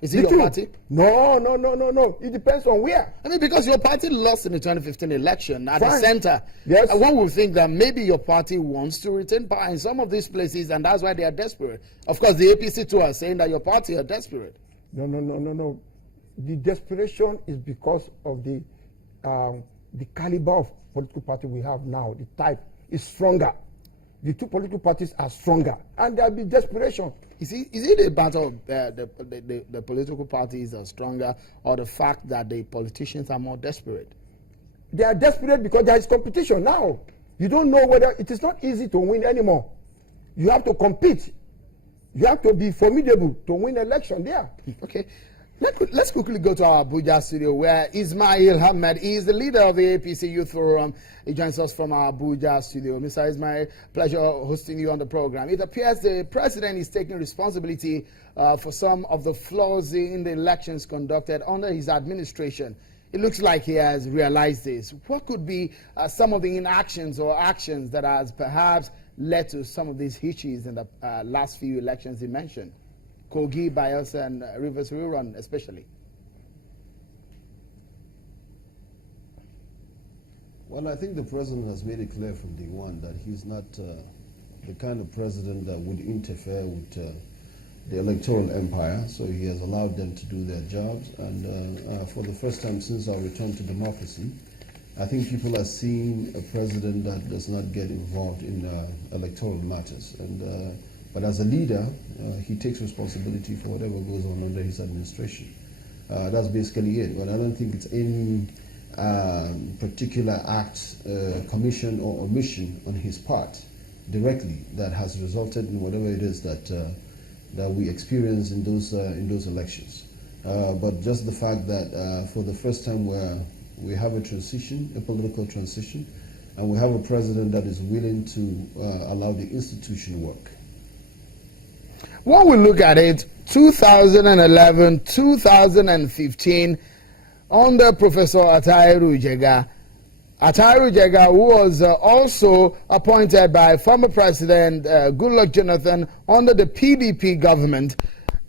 Is it your party? No, no, no, no, no. It depends on where. I mean, because your party lost in the 2015 election at Fine. the center. Yes. One would think that maybe your party wants to retain power in some of these places, and that's why they are desperate. Of course, the APC too are saying that your party are desperate. No, no, no, no, no. The desperation is because of the caliber of political party we have now. The type is stronger. The two political parties are stronger, and there'll be desperation. Is it a battle of the political parties are stronger, or the fact that the politicians are more desperate? They are desperate because there is competition now. You don't know whether it is not easy to win anymore. You have to compete. You have to be formidable to win election there. Okay. Let's quickly go to our Abuja studio where Ismail Ahmed is the leader of the APC Youth Forum. He joins us from our Abuja studio. Mr. Ismail, pleasure hosting you on the program. It appears the president is taking responsibility for some of the flaws in the elections conducted under his administration. It looks like he has realized this. What could be some of the inactions or actions that has perhaps led to some of these hitches in the last few elections he mentioned? Kogi, Bayelsa, and Rivers Rurun especially. Well, I think the president has made it clear from day one that he's not the kind of president that would interfere with the electoral empire. So he has allowed them to do their jobs. And for the first time since our return to democracy, I think people are seeing a president that does not get involved in electoral matters. But as a leader, he takes responsibility for whatever goes on under his administration. That's basically it. But I don't think it's any particular act, commission or omission on his part directly that has resulted in whatever it is that we experience in those elections. But just the fact that for the first time we have a transition, a political transition, and we have a president that is willing to allow the institution work. When we look at it, 2011, 2015, under Professor Atahiru Jega, who was also appointed by former President Goodluck Jonathan under the PDP government,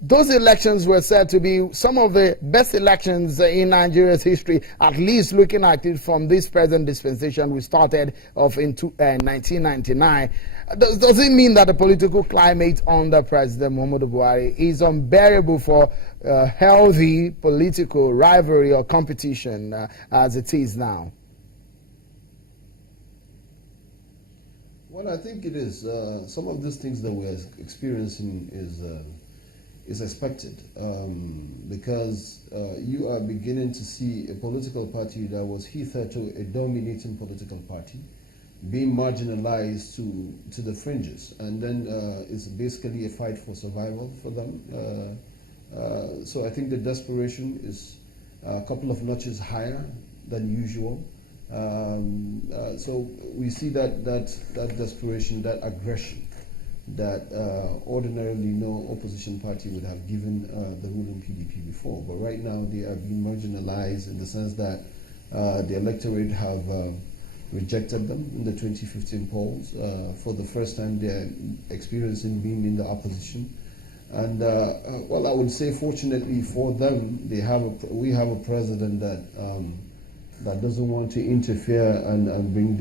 those elections were said to be some of the best elections in Nigeria's history, at least looking at it from this present dispensation we started off in 1999. Does it mean that the political climate under President Muhammadu Buhari is unbearable for healthy political rivalry or competition as it is now? Well, I think it is. Some of these things that we're experiencing is expected because you are beginning to see a political party that was hitherto a dominating political party being marginalized to the fringes, and then it's basically a fight for survival for them. So I think the desperation is a couple of notches higher than usual. So we see that desperation, that aggression that ordinarily no opposition party would have given the ruling PDP before. But right now they are being marginalized in the sense that the electorate have rejected them in the 2015 polls. For the first time they're experiencing being in the opposition. And well, I would say fortunately for them, we have a president that doesn't want to interfere and bring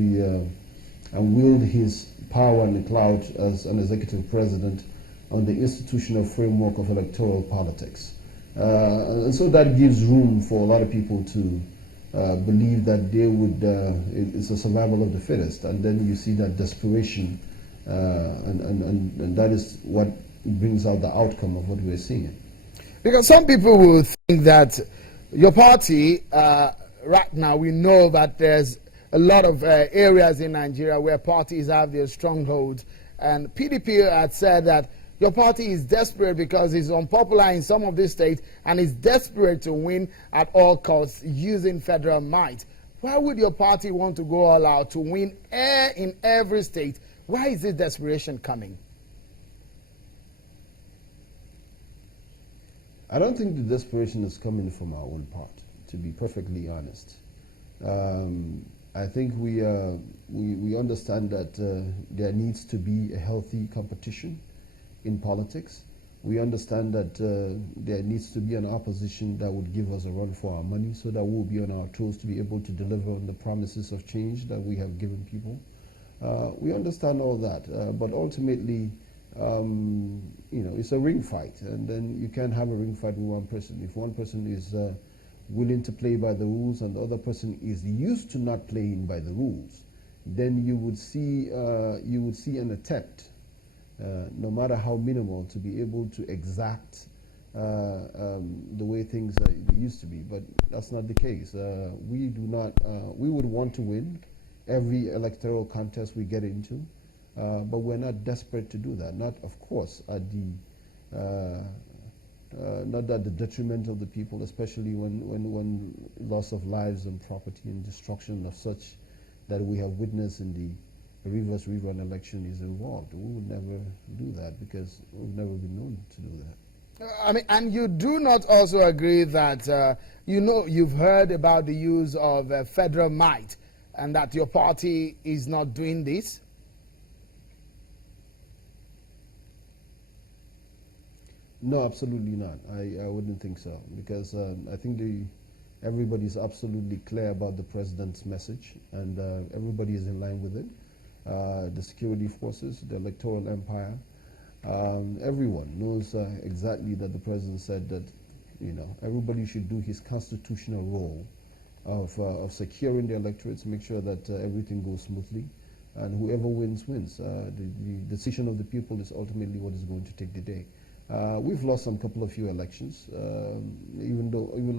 and wield his power and the clout as an executive president on the institutional framework of electoral politics. And so that gives room for a lot of people to believe that they would, it's a survival of the fittest. And then you see that desperation, and that is what brings out the outcome of what we're seeing. Because some people will think that your party, right now, we know that there's a lot of areas in Nigeria where parties have their strongholds, and PDP had said that your party is desperate because it's unpopular in some of these states and is desperate to win at all costs using federal might. Why would your party want to go all out to win in every state? Why is this desperation coming? I don't think the desperation is coming from our own part, to be perfectly honest. I think we understand that there needs to be a healthy competition in politics. We understand that there needs to be an opposition that would give us a run for our money so that we'll be on our toes to be able to deliver on the promises of change that we have given people. We understand all that, but ultimately, it's a ring fight, and then you can't have a ring fight with one person. If one person is willing to play by the rules and the other person is used to not playing by the rules, then you would see an attempt, no matter how minimal, to be able to exact the way things used to be. But that's not the case. We do not. We would want to win every electoral contest we get into, but we're not desperate to do that. Not, of course, at the not at the detriment of the people, especially when loss of lives and property and destruction of such that we have witnessed in the reverse rerun election is involved. We would never do that because we've never been known to do that. I mean, and you do not also agree that you've heard about the use of federal might, and that your party is not doing this? No, absolutely not. I wouldn't think so, because I think everybody's absolutely clear about the president's message, and everybody is in line with it. The security forces, the electoral empire, everyone knows exactly that the president said that everybody should do his constitutional role of securing the electorate to make sure that everything goes smoothly, and whoever wins wins. The decision of the people is ultimately what is going to take the day. We've lost some couple of few elections, even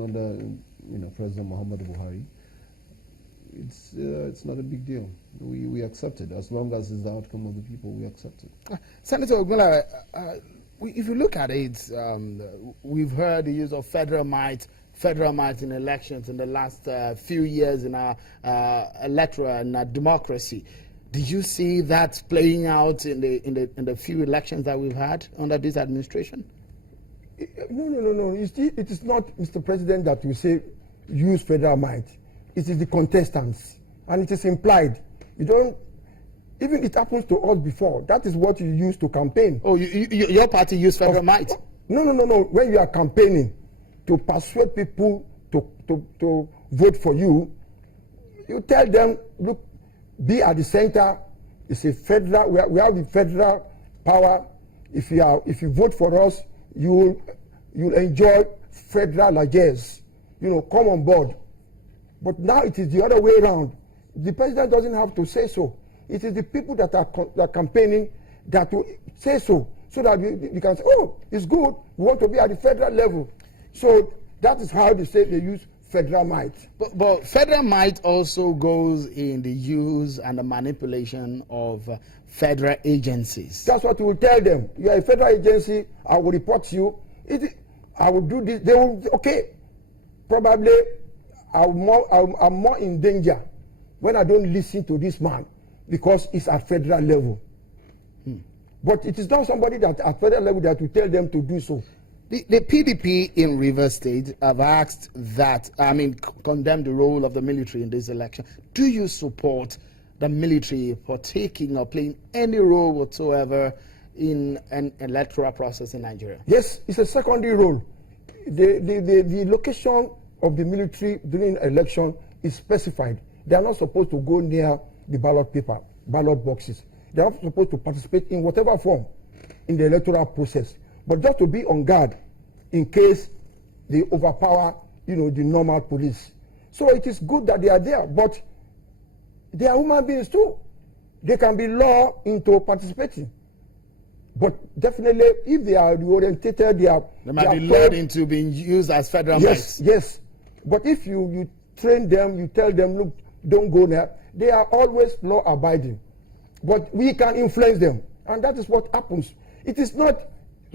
under President Muhammadu Buhari. It's not a big deal. We accept it as long as it's the outcome of the people. We accept it. Senator Ogunla, if you look at it, we've heard the use of federal might in elections in the last few years in our electoral and our democracy. Did you see that playing out in the few elections that we've had under this administration? No. It is not Mr. President that will say use federal might. It is the contestants, and it is implied. You don't. Even it happens to us before. That is what you use to campaign. Oh, your party used federal might? No. When you are campaigning to persuade people to vote for you, you tell them, look, be at the center. It's a federal. We have the federal power. If you vote for us, you'll enjoy federal largesse. Come on board. But now it is the other way around. The president doesn't have to say so. It is the people that are campaigning that will say so that we can say, oh, it's good. We want to be at the federal level. So that is how they say they use federal might. But federal might also goes in the use and the manipulation of federal agencies. That's what we will tell them. You are a federal agency, I will report you. I will do this. They will, okay, probably I'm more in danger when I don't listen to this man because it's at federal level. But it is not somebody that at federal level that will tell them to do so. The PDP in Rivers State have asked that, condemn the role of the military in this election. Do you support the military for taking or playing any role whatsoever in an electoral process in Nigeria? Yes, it's a secondary role. The location of the military during election is specified. They are not supposed to go near the ballot boxes. They are not supposed to participate in whatever form in the electoral process. But just to be on guard in case they overpower, the normal police. So it is good that they are there, but they are human beings too. They can be lured into participating. But definitely, if they are reorientated, they might be lured into being used as federal might. Yes. But if you train them, you tell them, look, don't go there, they are always law-abiding. But we can influence them, and that is what happens. It is not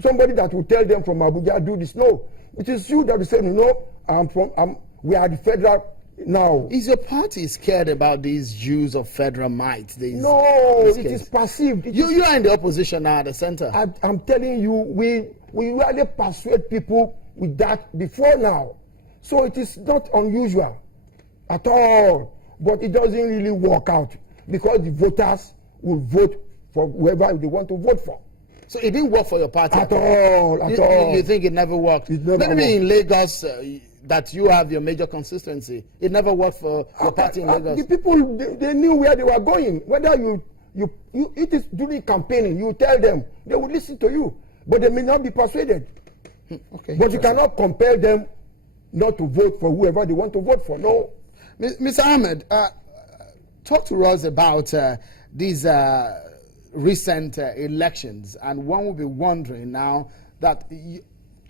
somebody that will tell them from Abuja, do this. No, it is you that will say, we are the federal now. Is your party scared about these use of federal might? No, it is perceived. You are in the opposition now at the center. I'm telling you, we really persuade people with that before now. So it is not unusual at all. But it doesn't really work out because the voters will vote for whoever they want to vote for. So it didn't work for your party At all, at all. You think it never worked? It never Maybe worked. in Lagos, that you have your major consistency. It never worked for your party in Lagos. The people, they knew where they were going. Whether it is during campaigning, you tell them, they will listen to you. But they may not be persuaded. Okay. But you cannot compel them not to vote for whoever they want to vote for. No. Mr. Ahmed, talk to us about these recent elections. And one will be wondering now that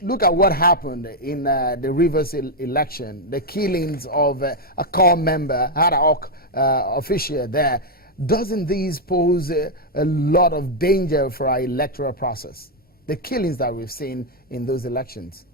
look at what happened in the Rivers election, the killings of a core member, had an official there. Doesn't these pose a lot of danger for our electoral process? The killings that we've seen in those elections.